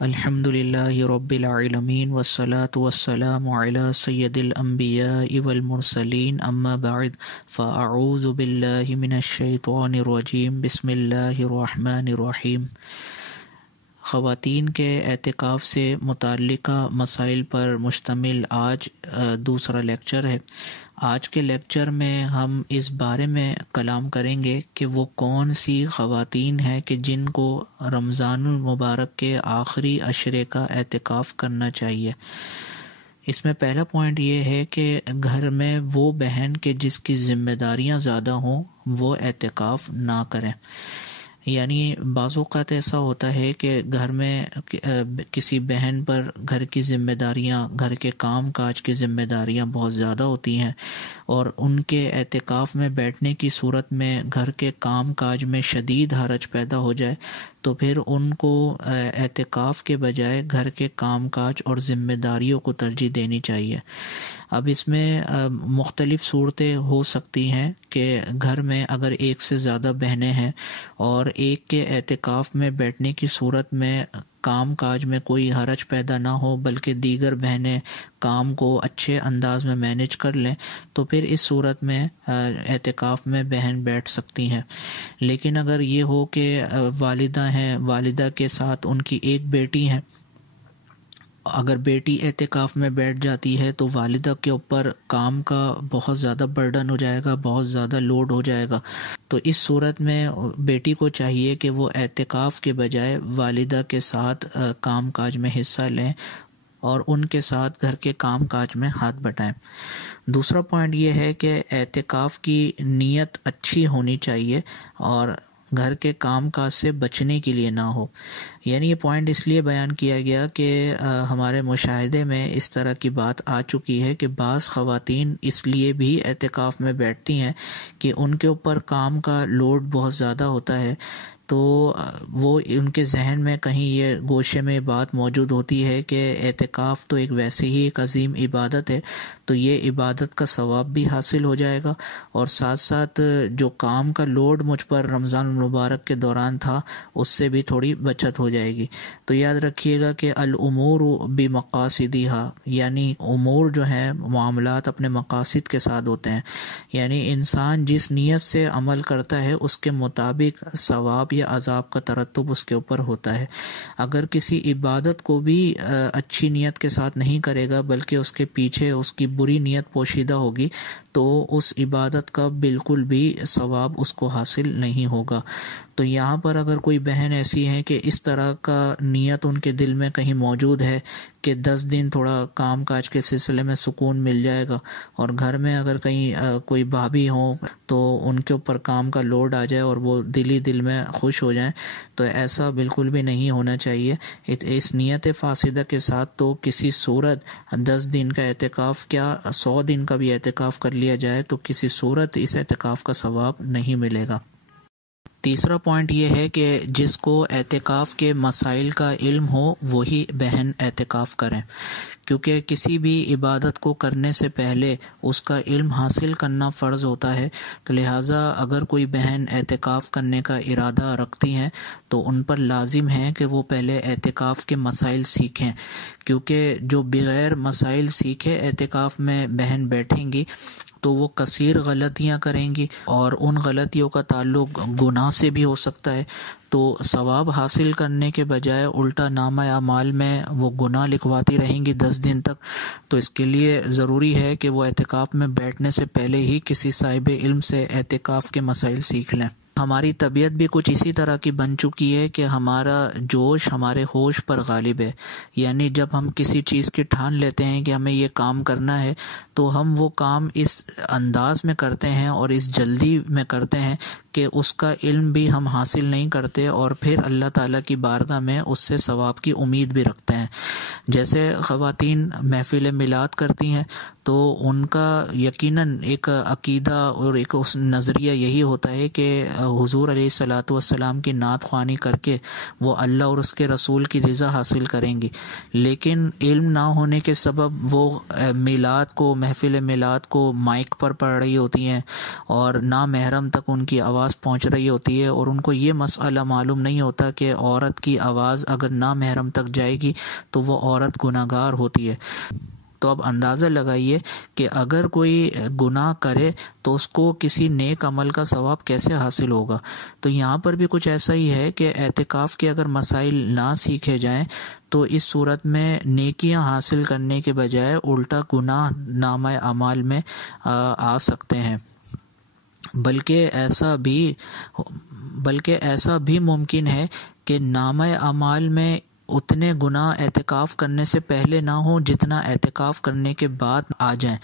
الحمد للہ رب العالمین والصلاة والسلام علی سید الانبیاء والمرسلین اما بعد فاعوذ باللہ من الشیطان الرجیم بسم اللہ الرحمن الرحیم۔ خواتین کے اعتکاف سے متعلقہ مسائل پر مشتمل آج دوسرا لیکچر ہے۔ آج کے لیکچر میں ہم اس بارے میں کلام کریں گے کہ وہ کون سی خواتین ہیں کہ جن کو رمضان المبارک کے آخری عشرے کا اعتکاف کرنا چاہیے۔ اس میں پہلا پوائنٹ یہ ہے کہ گھر میں وہ بہن کہ جس کی ذمہ داریاں زیادہ ہوں وہ اعتکاف نہ کریں۔ یعنی بعض اوقات ایسا ہوتا ہے کہ گھر میں کسی بہن پر گھر کی ذمہ داریاں، گھر کے کام کاج کی ذمہ داریاں بہت زیادہ ہوتی ہیں، اور ان کے اعتکاف میں بیٹھنے کی صورت میں گھر کے کام کاج میں شدید حرج پیدا ہو جائے تو پھر ان کو اعتکاف کے بجائے گھر کے کام کاج اور ذمہ داریوں کو ترجیح دینی چاہیے۔ اب اس میں مختلف صورتیں ہو سکتی ہیں کہ گھر میں اگر ایک سے زیادہ بہنیں ہیں اور ایک کے اعتکاف میں بیٹھنے کی صورت میں کام کاج میں کوئی حرج پیدا نہ ہو بلکہ دیگر بہنیں کام کو اچھے انداز میں مینیج کر لیں تو پھر اس صورت میں اعتکاف میں بہن بیٹھ سکتی ہیں۔ لیکن اگر یہ ہو کہ والدہ ہیں، والدہ کے ساتھ ان کی ایک بیٹی ہے، اگر بیٹی اعتکاف میں بیٹھ جاتی ہے تو والدہ کے اوپر کام کا بہت زیادہ برڈن ہو جائے گا، بہت زیادہ لوڈ ہو جائے گا۔ تو اس صورت میں بیٹی کو چاہیے کہ وہ اعتکاف کے بجائے والدہ کے ساتھ کام کاج میں حصہ لیں اور ان کے ساتھ گھر کے کام کاج میں ہاتھ بٹائیں۔ دوسرا پوائنٹ یہ ہے کہ اعتکاف کی نیت اچھی ہونی چاہیے اور گھر کے کام کاج سے بچنے کے لیے نہ ہو۔ یعنی یہ پوائنٹ اس لیے بیان کیا گیا کہ ہمارے مشاہدے میں اس طرح کی بات آ چکی ہے کہ بعض خواتین اس لیے بھی اعتکاف میں بیٹھتی ہیں کہ ان کے اوپر کام کا لوڈ بہت زیادہ ہوتا ہے، تو وہ ان کے ذہن میں کہیں یہ گوشے میں بات موجود ہوتی ہے کہ اعتکاف تو ایک ویسے ہی ایک عظیم عبادت ہے، تو یہ عبادت کا ثواب بھی حاصل ہو جائے گا اور ساتھ ساتھ جو کام کا لوڈ مجھ پر رمضان المبارک کے دوران تھا اس سے بھی تھوڑی بچت ہو جائے گی۔ تو یاد رکھیے گا کہ الامور بمقاصدہا، یعنی امور جو ہیں معاملات اپنے مقاصد کے ساتھ ہوتے ہیں، یعنی انسان جس نیت سے عمل کرتا ہے اس کے مطابق ثواب یا عذاب کا ترتب اس کے اوپر ہوتا ہے۔ اگر کسی عبادت کو بھی اچھی نیت کے ساتھ نہیں کرے گا بلکہ اس کے پیچھے اس کی بری نیت پوشیدہ ہوگی تو اس عبادت کا بالکل بھی ثواب اس کو حاصل نہیں ہوگا۔ تو یہاں پر اگر کوئی بہن ایسی ہے کہ اس طرح کا نیت ان کے دل میں کہیں موجود ہے کہ 10 دن تھوڑا کام کاج کے سلسلے میں سکون مل جائے گا، اور گھر میں اگر کہیں کوئی بھابھی ہوں تو ان کے اوپر کام کا لوڈ آ جائے اور وہ دل میں خوش ہو جائیں، تو ایسا بالکل بھی نہیں ہونا چاہیے۔ اس نیت فاسدہ کے ساتھ تو کسی صورت 10 دن کا اعتکاف کیا 100 دن کا بھی اعتکاف کر لیا جائے تو کسی صورت اس اعتکاف کا ثواب نہیں ملے گا۔ تیسرا پوائنٹ یہ ہے کہ جس کو اعتکاف کے مسائل کا علم ہو وہی بہن اعتکاف کریں، کیونکہ کسی بھی عبادت کو کرنے سے پہلے اس کا علم حاصل کرنا فرض ہوتا ہے۔ تو لہٰذا اگر کوئی بہن اعتکاف کرنے کا ارادہ رکھتی ہیں تو ان پر لازم ہے کہ وہ پہلے اعتکاف کے مسائل سیکھیں، کیونکہ جو بغیر مسائل سیکھے اعتکاف میں بہن بیٹھیں گی تو وہ کثیر غلطیاں کریں گی اور ان غلطیوں کا تعلق گناہ سے بھی ہو سکتا ہے، تو ثواب حاصل کرنے کے بجائے الٹا نامہ اعمال میں وہ گناہ لکھواتی رہیں گی 10 دن تک۔ تو اس کے لیے ضروری ہے کہ وہ اعتکاف میں بیٹھنے سے پہلے ہی کسی صاحب علم سے اعتکاف کے مسائل سیکھ لیں۔ ہماری طبیعت بھی کچھ اسی طرح کی بن چکی ہے کہ ہمارا جوش ہمارے ہوش پر غالب ہے، یعنی جب ہم کسی چیز کی ٹھان لیتے ہیں کہ ہمیں یہ کام کرنا ہے تو ہم وہ کام اس انداز میں کرتے ہیں اور اس جلدی میں کرتے ہیں کہ اس کا علم بھی ہم حاصل نہیں کرتے اور پھر اللہ تعالیٰ کی بارگاہ میں اس سے ثواب کی امید بھی رکھتے ہیں۔ جیسے خواتین محفل میلاد کرتی ہیں تو ان کا یقیناً ایک عقیدہ اور ایک اس نظریہ یہی ہوتا ہے کہ حضور علیہ الصلاۃ والسلام کی نعت خوانی کر کے وہ اللہ اور اس کے رسول کی رضا حاصل کریں گی، لیکن علم نہ ہونے کے سبب وہ میلاد کو محفل میلاد کو مائک پر پڑھ رہی ہوتی ہیں اور نامحرم تک ان کی آواز پہنچ رہی ہوتی ہے، اور ان کو یہ مسئلہ معلوم نہیں ہوتا کہ عورت کی آواز اگر نامحرم تک جائے گی تو وہ عورت گناہگار ہوتی ہے۔ تو اب اندازہ لگائیے کہ اگر کوئی گناہ کرے تو اس کو کسی نیک عمل کا ثواب کیسے حاصل ہوگا۔ تو یہاں پر بھی کچھ ایسا ہی ہے کہ اعتکاف کے اگر مسائل نہ سیکھے جائیں تو اس صورت میں نیکیاں حاصل کرنے کے بجائے الٹا گناہ نامہ اعمال میں آ سکتے ہیں۔ بلکہ ایسا بھی ممکن ہے کہ نامہ اعمال میں اتنے گناہ اعتکاف کرنے سے پہلے نہ ہوں جتنا اعتکاف کرنے کے بعد آ جائیں۔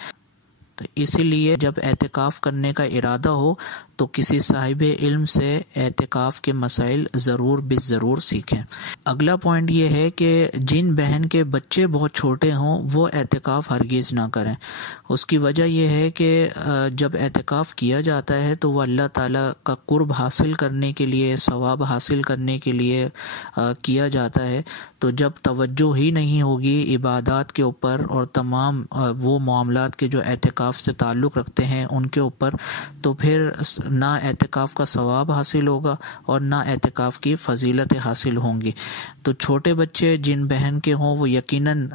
تو اسی لیے جب اعتکاف کرنے کا ارادہ ہو تو کسی صاحب علم سے اعتکاف کے مسائل ضرور سیکھیں۔ اگلا پوائنٹ یہ ہے کہ جن بہن کے بچے بہت چھوٹے ہوں وہ اعتکاف ہرگز نہ کریں۔ اس کی وجہ یہ ہے کہ جب اعتکاف کیا جاتا ہے تو وہ اللہ تعالیٰ کا قرب حاصل کرنے کے لیے، ثواب حاصل کرنے کے لیے کیا جاتا ہے۔ تو جب توجہ ہی نہیں ہوگی عبادات کے اوپر اور تمام وہ معاملات کے جو اعتکاف سے تعلق رکھتے ہیں ان کے اوپر، تو پھر نہ اعتکاف کا ثواب حاصل ہوگا اور نہ اعتکاف کی فضیلتیں حاصل ہوں گی۔ تو چھوٹے بچے جن بہن کے ہوں وہ یقیناً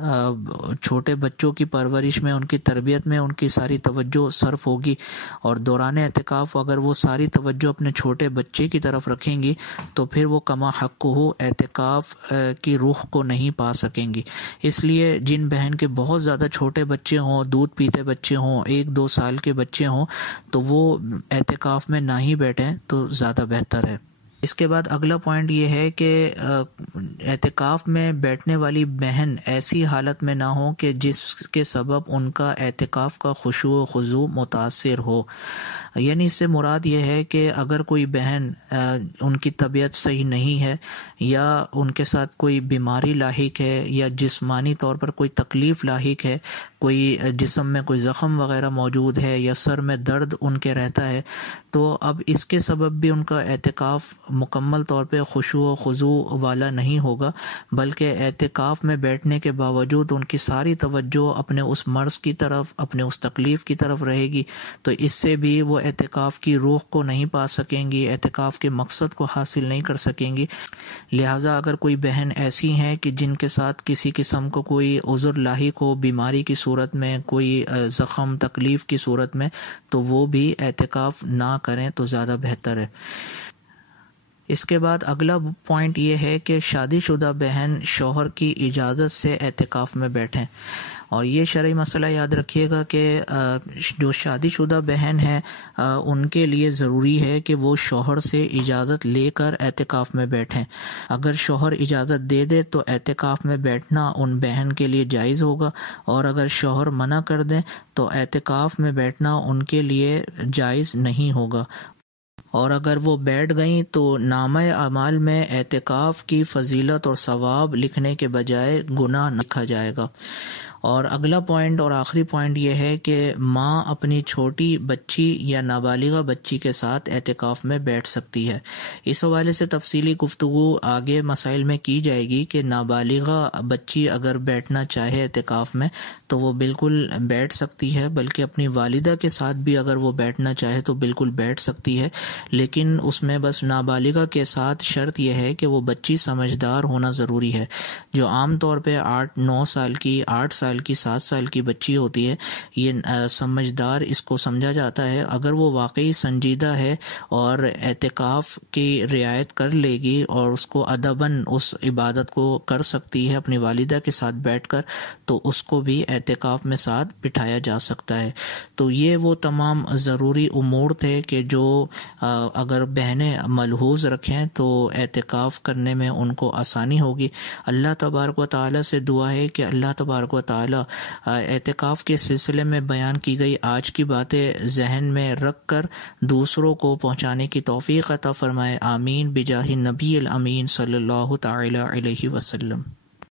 چھوٹے بچوں کی پرورش میں، ان کی تربیت میں ان کی ساری توجہ صرف ہوگی، اور دوران اعتکاف اگر وہ ساری توجہ اپنے چھوٹے بچے کی طرف رکھیں گی تو پھر وہ کما حق ہو اعتکاف کی روح کو نہیں پا سکیں گی۔ اس لیے جن بہن کے بہت زیادہ چھوٹے بچے ہوں، دودھ پیتے بچے ہوں، 1-2 سال کے بچے ہوں، تو وہ اعتکاف میں نہ ہی بیٹھیں تو زیادہ بہتر ہے۔ اس کے بعد اگلا پوائنٹ یہ ہے کہ اعتکاف میں بیٹھنے والی بہن ایسی حالت میں نہ ہو کہ جس کے سبب ان کا اعتکاف کا خشوع و خضوع متاثر ہو۔ یعنی اس سے مراد یہ ہے کہ اگر کوئی بہن ان کی طبیعت صحیح نہیں ہے یا ان کے ساتھ کوئی بیماری لاحق ہے یا جسمانی طور پر کوئی تکلیف لاحق ہے، کوئی جسم میں کوئی زخم وغیرہ موجود ہے یا سر میں درد ان کے رہتا ہے، تو اب اس کے سبب بھی ان کا اعتکاف مکمل طور پہ خشوع و خضوع والا نہیں ہوگا، بلکہ اعتکاف میں بیٹھنے کے باوجود ان کی ساری توجہ اپنے اس مرض کی طرف، اپنے اس تکلیف کی طرف رہے گی، تو اس سے بھی وہ اعتکاف کی روح کو نہیں پا سکیں گی، اعتکاف کے مقصد کو حاصل نہیں کر سکیں گی۔ لہٰذا اگر کوئی بہن ایسی ہیں کہ جن کے ساتھ کسی قسم کو کوئی عذر لاحق ہو، بیماری کی صورت میں، کوئی زخم تکلیف کی صورت میں، تو وہ بھی اعتکاف نہ کریں تو زیادہ بہتر ہے۔ اس کے بعد اگلا پوائنٹ یہ ہے کہ شادی شدہ بہن شوہر کی اجازت سے اعتکاف میں بیٹھیں، اور یہ شرعی مسئلہ یاد رکھیے گا کہ جو شادی شدہ بہن ہے ان کے لیے ضروری ہے کہ وہ شوہر سے اجازت لے کر اعتکاف میں بیٹھیں۔ اگر شوہر اجازت دے دے تو اعتکاف میں بیٹھنا ان بہن کے لیے جائز ہوگا، اور اگر شوہر منع کر دیں تو اعتکاف میں بیٹھنا ان کے لیے جائز نہیں ہوگا۔ اور اگر وہ بیٹھ گئیں تو نامہ اعمال میں اعتکاف کی فضیلت اور ثواب لکھنے کے بجائے گناہ لکھا جائے گا۔ اور اگلا پوائنٹ اور آخری پوائنٹ یہ ہے کہ ماں اپنی چھوٹی بچی یا نابالغہ بچی کے ساتھ اعتکاف میں بیٹھ سکتی ہے۔ اس حوالے سے تفصیلی گفتگو آگے مسائل میں کی جائے گی کہ نابالغہ بچی اگر بیٹھنا چاہے اعتکاف میں تو وہ بالکل بیٹھ سکتی ہے، بلکہ اپنی والدہ کے ساتھ بھی اگر وہ بیٹھنا چاہے تو بالکل بیٹھ سکتی ہے، لیکن اس میں بس نابالغہ کے ساتھ شرط یہ ہے کہ وہ بچی سمجھدار ہونا ضروری ہے۔ جو عام طور پہ 8-9 سال کی، 8 سال کی، 7 سال کی بچی ہوتی ہے، یہ سمجھدار اس کو سمجھا جاتا ہے۔ اگر وہ واقعی سنجیدہ ہے اور اعتکاف کی رعایت کر لے گی اور اس کو ادباً اس عبادت کو کر سکتی ہے اپنی والدہ کے ساتھ بیٹھ کر، تو اس کو بھی اعتکاف میں ساتھ بٹھایا جا سکتا ہے۔ تو یہ وہ تمام ضروری امور تھے کہ جو اگر بہنیں ملحوظ رکھیں تو اعتکاف کرنے میں ان کو آسانی ہوگی۔ اللہ تبارک و تعالیٰ سے دعا ہے کہ اللہ تبارک و تعالیٰ اعتکاف کے سلسلے میں بیان کی گئی آج کی باتیں ذہن میں رکھ کر دوسروں کو پہنچانے کی توفیق عطا فرمائے۔ آمین بجاہ نبی الامین صلی اللہ تعالی علیہ وسلم۔